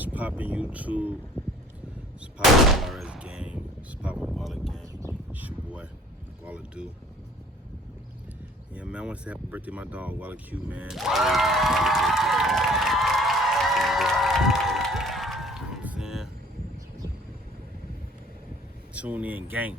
What's poppin' YouTube? It's poppin' RS Gang. It's poppin' Gwalla Gang. It's your boy, Gwalla do. Yeah, man, I want to say happy birthday to my dog, Gwalla Q, man. You know what I'm saying? Tune in, gang.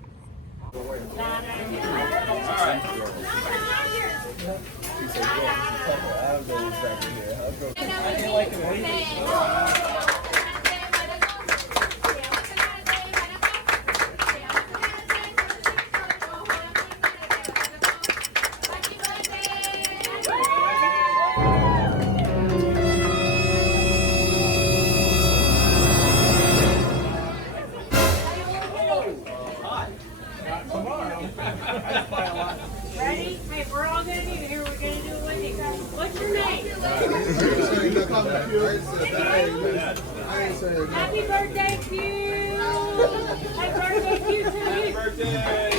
Ready? Hey, we're all gonna do here. We're gonna do it with you. What's your name? Happy birthday, Q! Happy birthday, Q, to you. Happy birthday!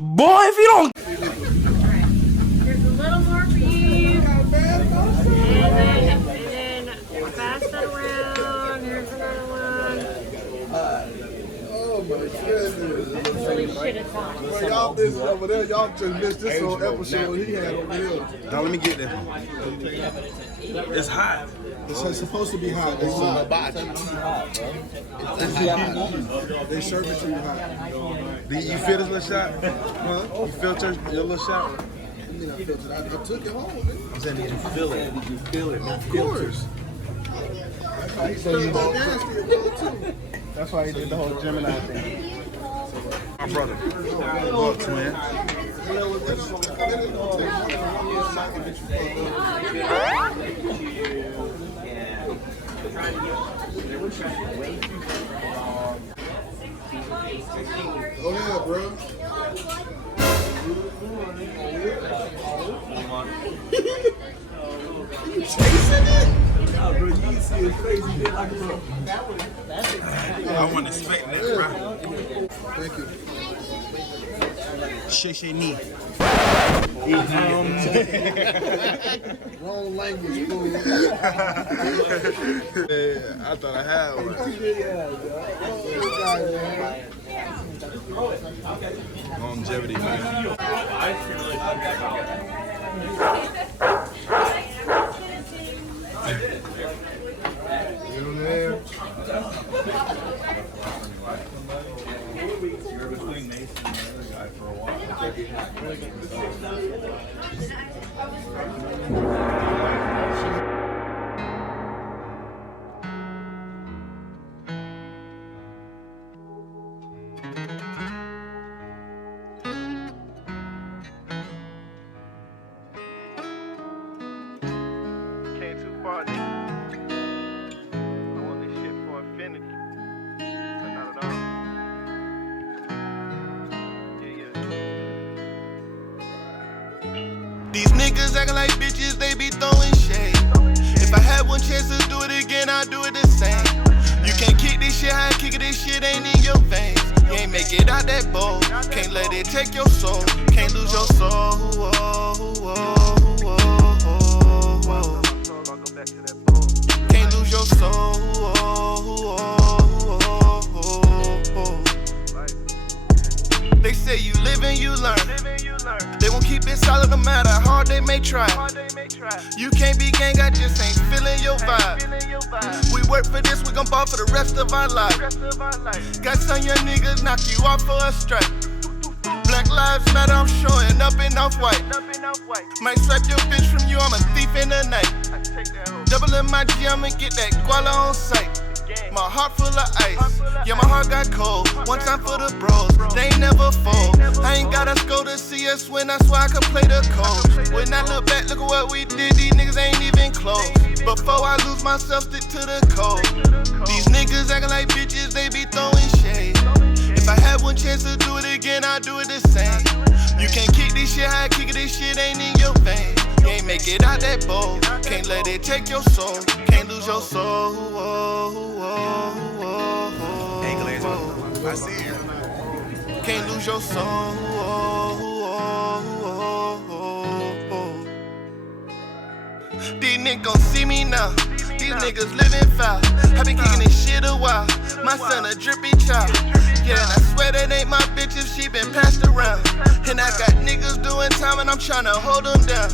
Boy, if you don't... There's a little more for you. And then pass that around. Here's another one. Oh my goodness. Holy shit, it's hot. Well, y'all missed over there. Y'all just missed this whole episode he had over here. Now, let me get this. It's hot. It's supposed to be hot. It's not. They serve it to you hot. Do you feel this little shot? Huh? You feel your little shot? I mean, I took it home. Man. I'm saying, did you feel it? Did you feel it? Of course. He felt that nasty as well, too. That's why he did the whole Gemini thing. My brother. Go up, twin. Go ahead, bro. You chasing it? Oh, bro, you can see his face. He did like a bro. I wasn't expecting that, bro. Thank you. Shishini. Wrong language, fool. I thought I had one. Longevity, man. You're between Mason and the other guy for a while. Came too far, nigga. I want this shit for infinity. But not at all. These niggas acting like bitches, they be throwing shade. If I had one chance to do it again, I'd do it the same. You can't kick this shit, how I kick it, this shit ain't in your veins. You ain't make it out that bowl, can't let it take your soul. Can't lose your soul. Can't lose your soul. They say you live and you learn. They won't keep it solid no matter how hard they may try. You can't be gang, I just ain't feeling your vibe. We work for this, we gon' ball for the rest of our life. Got some young niggas knock you off for a strike. Black lives matter, I'm showing up in off-white. Might swipe your bitch from you, I'm a thief in the night. Doubling my G, I'ma get that gwalla on sight. My heart full of ice, yeah, my heart got cold. One time for the bros, they ain't never fold. I ain't gotta go to see us win, that's why I can play the code. When I look back, look at what we did, these niggas ain't even close. Before I lose myself, stick to the code. These niggas acting like bitches, they be throwing shade. If I had one chance to do it again, I'd do it the same. You can't kick this shit, how I kick it, this shit ain't in your veins. You ain't make it out that bowl, can't let it take your soul. Can't lose your soul. I see you. Can't lose your soul. niggas gon' see me now. These niggas living foul. I been kicking this shit a while. My son a drippy child. Yeah, and I swear that ain't my bitch if she been passed around. And I got niggas doing time and I'm tryna hold them down.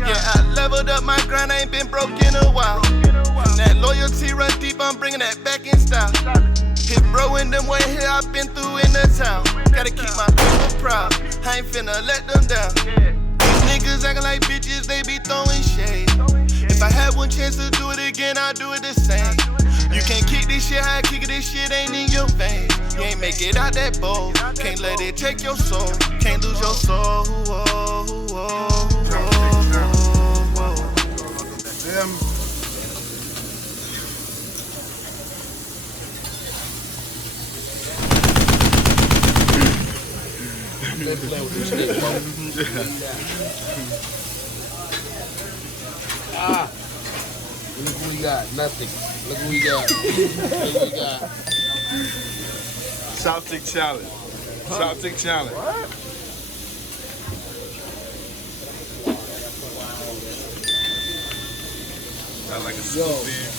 Yeah, I leveled up my grind, I ain't been broke in a while. And that loyalty run deep, I'm bringing that back in style. Hit bro in them way here I've been through in the town. Gotta keep my people proud, I ain't finna let them down. These niggas acting like bitches, they be throwing shade. If I had one chance to do it again, I'd do it the same. You can't kick this shit, how I kick it, this shit ain't in your veins. You ain't make it out that bowl, can't let it take your soul. Can't lose your soul. Look what we got. Nothing. Look what we got. Look what we got. Chopstick challenge. Chopstick challenge. Got like a scoop in.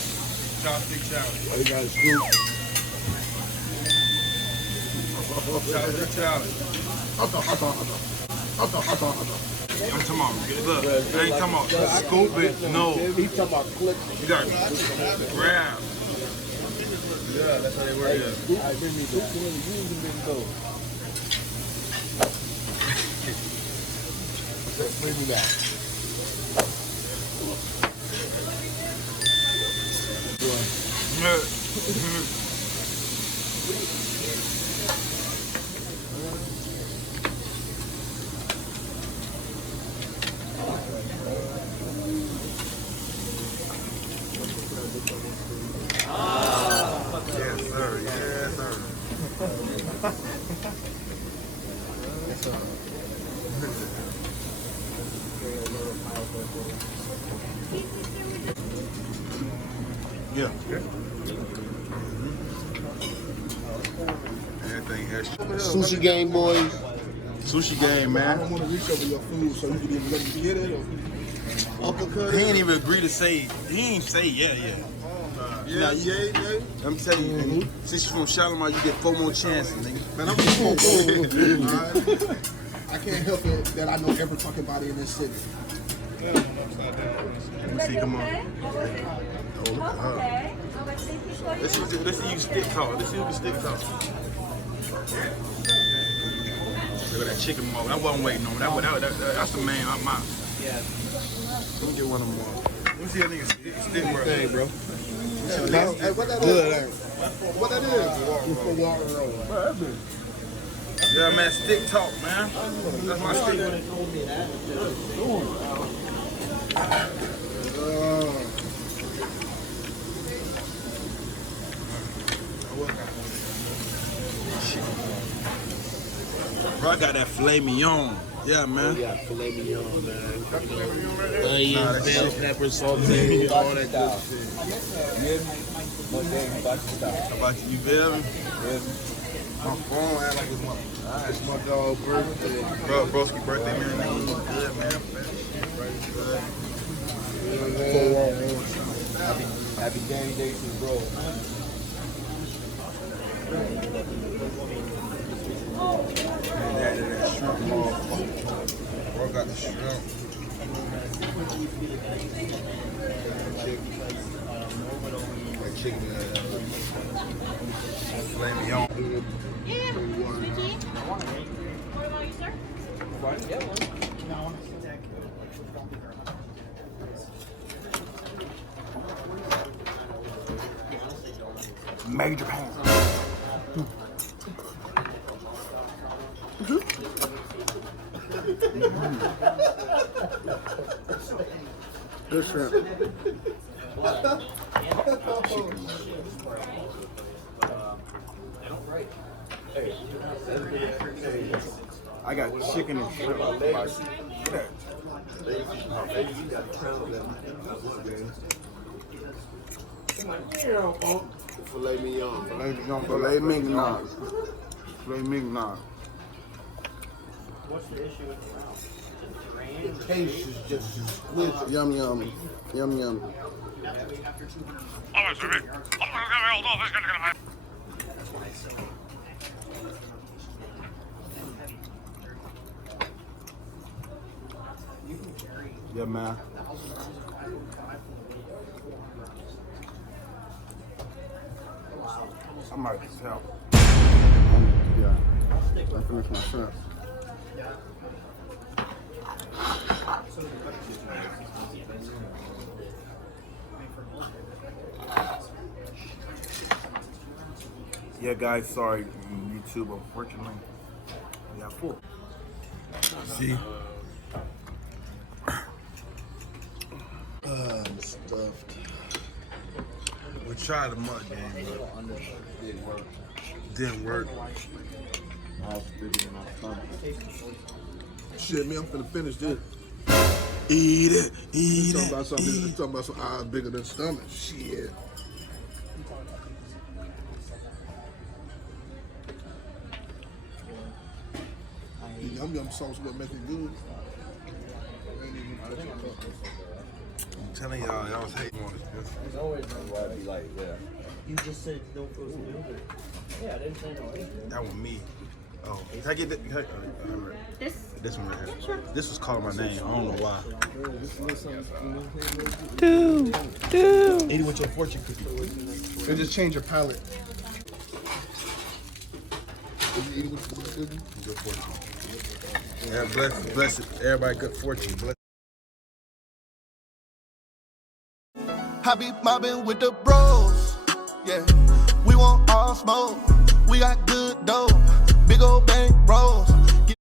Chopstick challenge. Oh, you got a scoop. Chopstick challenge. I'm talking about, look, I ain't talking about scoop it, no. He talking about click. You got to grab. Yeah, that's how they work. Yeah. Bring me back. Yes, sir. Yes, sir. Yeah. Everything extra. Sushi game, boys. Sushi game, man. I don't want to reach over your food so you can even let me get it. Uppercut. He ain't even agree to say. He ain't say yeah. Yeah. I'm telling you, since you're from Shalimar, you get 4 more chances, nigga. Man, I'm I can't help it that I know every fucking body in this city. Let me see, come on. Okay. Let's see you stick talk. Let's see who can stick talk. Look at that chicken mug. I wasn't waiting on that. That's the man. I'm out. Yeah. Let me get one of them more. Let me see that nigga stick work. Hey, bro. Hey, what that is? What that is? For water roll. Yeah, man, stick talk, man. That's my stick. Bro, I got that filet mignon. Yeah, man. Yeah, filet mignon, man. Onions, bell peppers, saute, all that good shit. How about you, feel me? My phone act like it's my dog birthday. Bro, broski birthday, man. Nigga, look good, man. Happy game day to bro. And that shrimp motherfucker. Bro got the shrimp. Like chicken. Filet mignon. Yeah. Sweetie. What about you, sir? Major pan. Good shrimp. I got chicken and shrimp. Filet mignon. Filet mignon. Filet mignon. What's the issue with the round? taste is just exquisite. Yum, yum. Yum, yum. Yeah, man. I'm ready to tell. Yeah. I finished my shrimp. Yeah, guys, sorry, YouTube, unfortunately, we got full. See? I'm stuffed. We tried the MukGanG, but didn't work. I was sticking in my stomach. Shit, man, I'm finna finish this. Eat it, You eat talking it. about something? You talking about some eyes bigger than stomach? Shit. Yum yum sauce will make it good. I'm telling y'all was hating on this. There's always one where I'd be like, yeah. You just said no frozen yogurt. Yeah, I didn't say no. That one me. Oh, can I get that? This one right here. Yeah, sure. This was calling my name. I don't know why. Eat it with your fortune cookie. It just change your palate. You eat it with the cookie? Good fortune. Yeah, bless it. Everybody good fortune. Bless. I be mobbing with the bros, yeah. We want all smoke. We got good dough, big old bank rolls.